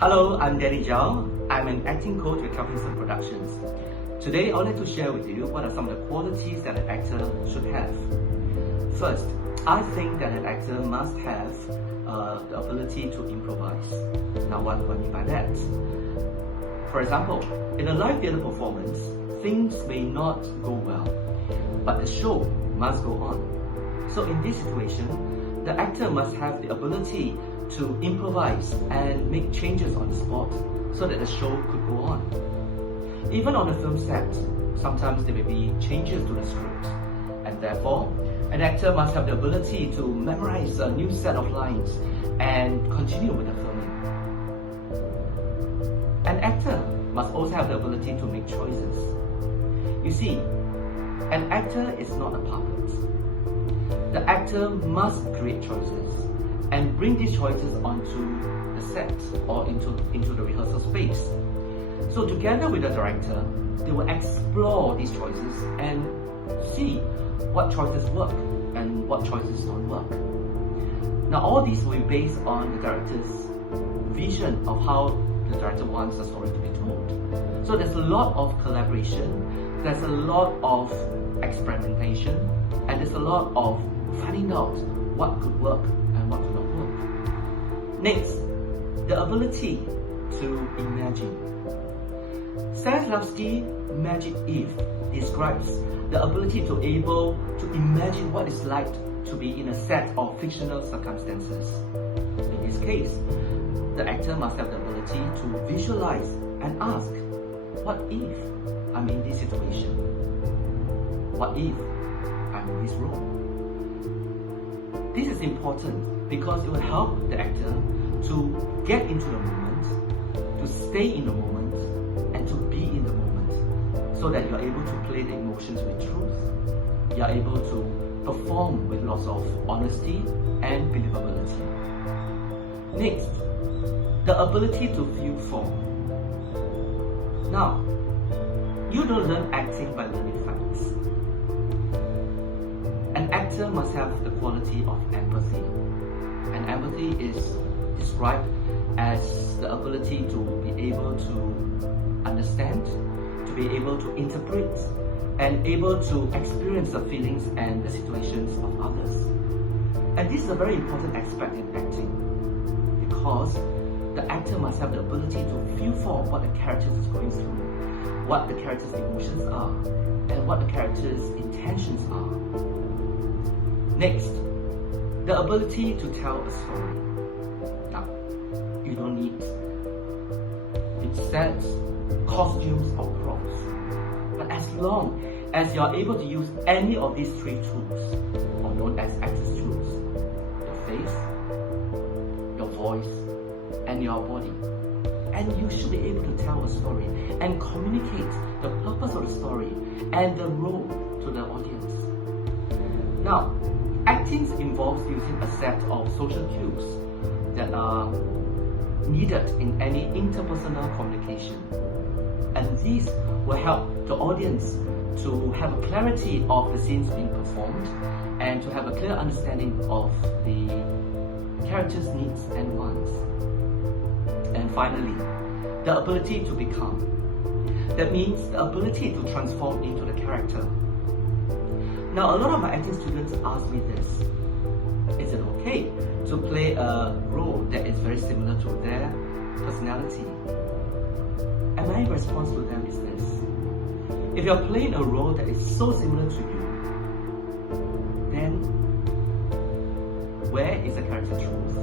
Hello, I'm Danny Zhao. I'm an acting coach with Calvinson Productions. Today, I would like to share with you what are some of the qualities that an actor should have. First, I think that an actor must have the ability to improvise. Now, what do I mean by that? For example, in a live theatre performance, things may not go well, but the show must go on. So in this situation, the actor must have the ability to improvise and make changes on the spot so that the show could go on. Even on a film set, sometimes there may be changes to the script, and therefore, an actor must have the ability to memorize a new set of lines and continue with the filming. An actor must also have the ability to make choices. You see, an actor is not a puppet. The actor must create choices and bring these choices onto the set or into the rehearsal space. So together with the director, they will explore these choices and see what choices work and what choices don't work. Now all these will be based on the director's vision of how the director wants the story to be told. So there's a lot of collaboration, there's a lot of experimentation, and there's a lot of finding out what could work and what could not work. Next, the ability to imagine. Stanislavski's Magic Eve describes the ability to able to imagine what it's like to be in a set of fictional circumstances. In this case, the actor must have the ability to visualize and ask, what if I'm in this situation? What if I'm in this role? This is important because it will help the actor to get into the moment, to stay in the moment, and to be in the moment, so that you are able to play the emotions with truth. You are able to perform with lots of honesty and believability. Next, the ability to feel form. Now, you don't learn acting by learning facts. An actor must have the quality of empathy. And empathy is described as the ability to be able to understand, to be able to interpret, and able to experience the feelings and the situations of others. And this is a very important aspect in acting, because the actor must have the ability to feel for what the character is going through, what the character's emotions are, and what the character's intentions are. Next, the ability to tell a story. Now, you don't need sets, costumes, or props. But as long as you are able to use any of these three tools, or known as actor's tools, your face, your voice, and your body, and you should be able to tell a story and communicate the purpose of the story and the role to the audience. Now, acting involves using a set of social cues that are needed in any interpersonal communication. And these will help the audience to have a clarity of the scenes being performed and to have a clear understanding of the character's needs and wants. And finally, the ability to become. That means the ability to transform into the character. Now, a lot of my acting students ask me this: is it okay to play a role that is very similar to their personality? And my response to them is this: if you're playing a role that is so similar to you, then where is the character's truth?